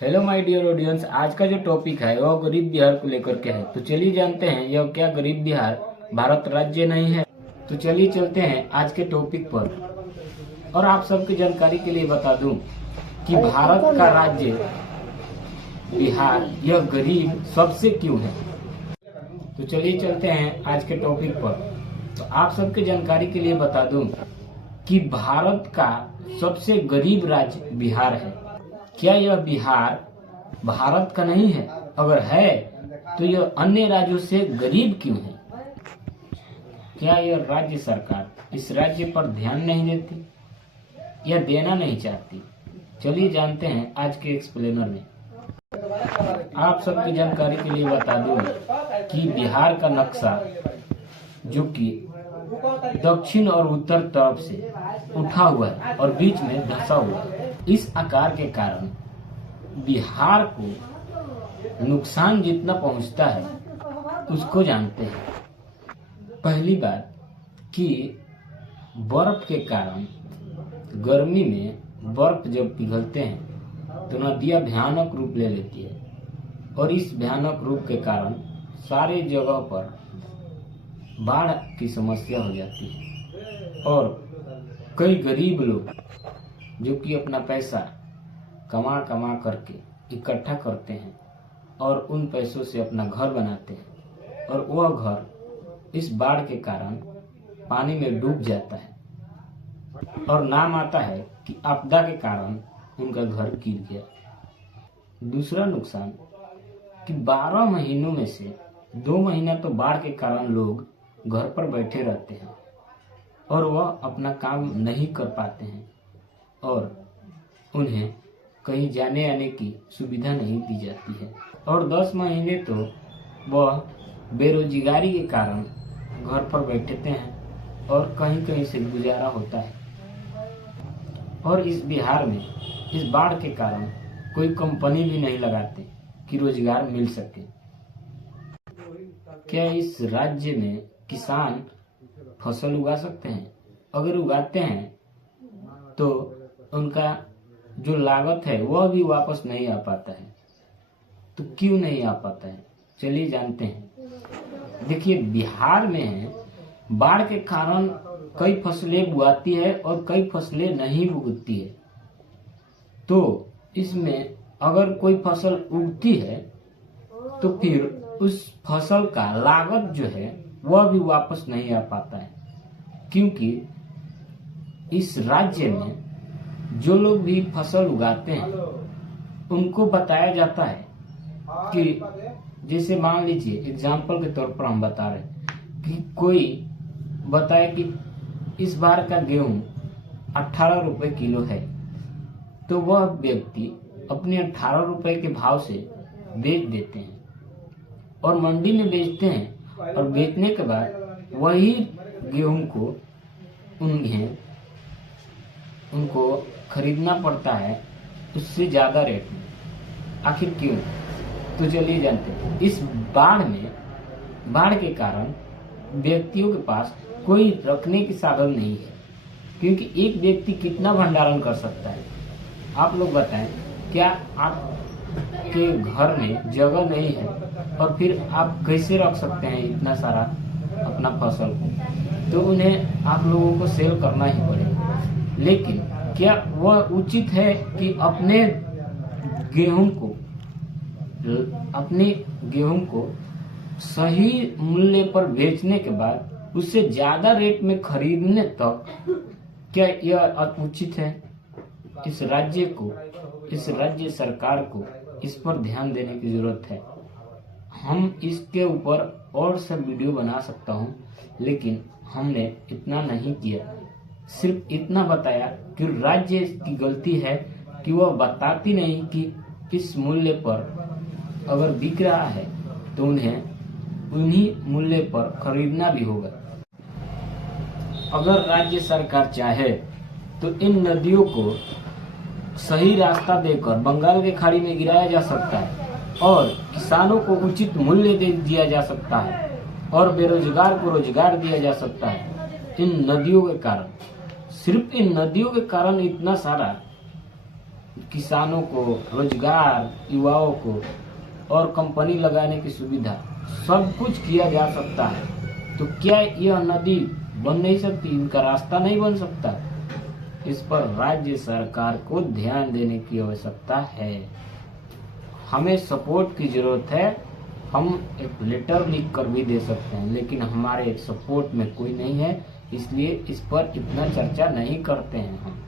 Hello my dear audience, आज का जो टॉपिक है वह गरीब बिहार को लेकर के है। तो चलिए जानते हैं यह क्या गरीब बिहार भारत राज्य नहीं है। तो चलिए चलते हैं आज के टॉपिक पर। और आप सबकी जानकारी के लिए बता दूं कि भारत का राज्य बिहार यह गरीब सबसे क्यों है। तो चलिए चलते हैं आज के टॉपिक पर। तो आप सबकी जानकारी के लिए बता दूं कि भारत का सबसे गरीब राज्य बिहार है। क्या यह बिहार भारत का नहीं है? अगर है तो यह अन्य राज्यों से गरीब क्यों है? क्या यह राज्य सरकार इस राज्य पर ध्यान नहीं देती या देना नहीं चाहती? चलिए जानते हैं आज के एक्सप्लेनर में। आप सबकी जानकारी के लिए बता दूं कि बिहार का नक्शा जो कि दक्षिण और उत्तर तरफ से उठा हुआ है और बीच में धंसा हुआ है। इस आकार के कारण बिहार को नुकसान जितना पहुंचता है उसको जानते हैं। पहली बात कि बर्फ के कारण गर्मी में बर्फ जब पिघलते हैं तो नदियां भयानक रूप ले लेती है और इस भयानक रूप के कारण सारे जगह पर बाढ़ की समस्या हो जाती है और कई गरीब लोग जो कि अपना पैसा कमा कमा करके इकट्ठा करते हैं और उन पैसों से अपना घर बनाते हैं और वह घर इस बाढ़ के कारण पानी में डूब जाता है और नाम आता है कि आपदा के कारण उनका घर गिर गया। दूसरा नुकसान कि 12 महीनों में से 2 महीना तो बाढ़ के कारण लोग घर पर बैठे रहते हैं और वह अपना काम नहीं कर पाते हैं और उन्हें कहीं जाने आने की सुविधा नहीं दी जाती है। और 10 महीने तो वह बेरोजगारी के कारण घर पर बैठते हैं और कहीं कहीं से गुजारा होता है। और इस बिहार में इस बाढ़ के कारण कोई कंपनी भी नहीं लगाते कि रोजगार मिल सके। क्या इस राज्य में किसान फसल उगा सकते हैं? अगर उगाते हैं तो उनका जो लागत है वह भी वापस नहीं आ पाता है। तो क्यों नहीं आ पाता है, चलिए जानते हैं। देखिए, बिहार में है बाढ़ के कारण कई फसलें उगाती है और कई फसलें नहीं उगती है। तो इसमें अगर कोई फसल उगती है तो फिर उस फसल का लागत जो है वह भी वापस नहीं आ पाता है, क्योंकि इस राज्य में जो लोग भी फसल उगाते हैं उनको बताया जाता है कि जैसे मान लीजिए एग्जाम्पल के तौर पर हम बता रहे हैं कि कोई बताए कि इस बार का गेहूं 18 रुपए किलो है, तो वह व्यक्ति अपने 18 रुपए के भाव से बेच देते हैं और मंडी में बेचते हैं और बेचने के बाद वही गेहूं को उनको खरीदना पड़ता है उससे ज्यादा रेट में। आखिर क्यों? तो चलिए जानते हैं। इस बाढ़ के कारण व्यक्तियों के पास कोई रखने के साधन नहीं है, क्योंकि एक व्यक्ति कितना भंडारण कर सकता है? आप लोग बताएं, क्या आपके घर में जगह नहीं है और फिर आप कैसे रख सकते हैं इतना सारा अपना फसल को? तो उन्हें आप लोगों को सेल करना ही पड़ेगा। लेकिन क्या वह उचित है कि अपने गेहूं को सही मूल्य पर बेचने के बाद उससे ज्यादा रेट में खरीदने तक क्या यह उचित है? इस राज्य सरकार को इस पर ध्यान देने की जरूरत है। हम इसके ऊपर और सब वीडियो बना सकता हूँ, लेकिन हमने इतना नहीं किया। सिर्फ इतना बताया कि राज्य की गलती है कि वह बताती नहीं कि किस मूल्य पर अगर बिक रहा है तो उन्हें उन्हीं मूल्य पर खरीदना भी होगा। अगर राज्य सरकार चाहे तो इन नदियों को सही रास्ता देकर बंगाल के खाड़ी में गिराया जा सकता है और किसानों को उचित मूल्य दे दिया जा सकता है और बेरोजगार को रोजगार दिया जा सकता है। इन नदियों के कारण, सिर्फ इन नदियों के कारण इतना सारा किसानों को रोजगार, युवाओं को और कंपनी लगाने की सुविधा, सब कुछ किया जा सकता है। तो क्या यह नदी बन नहीं सकती, इनका रास्ता नहीं बन सकता? इस पर राज्य सरकार को ध्यान देने की आवश्यकता है। हमें सपोर्ट की जरूरत है। हम एक लेटर लिख कर भी दे सकते हैं, लेकिन हमारे सपोर्ट में कोई नहीं है, इसलिए इस पर इतना चर्चा नहीं करते हैं हम।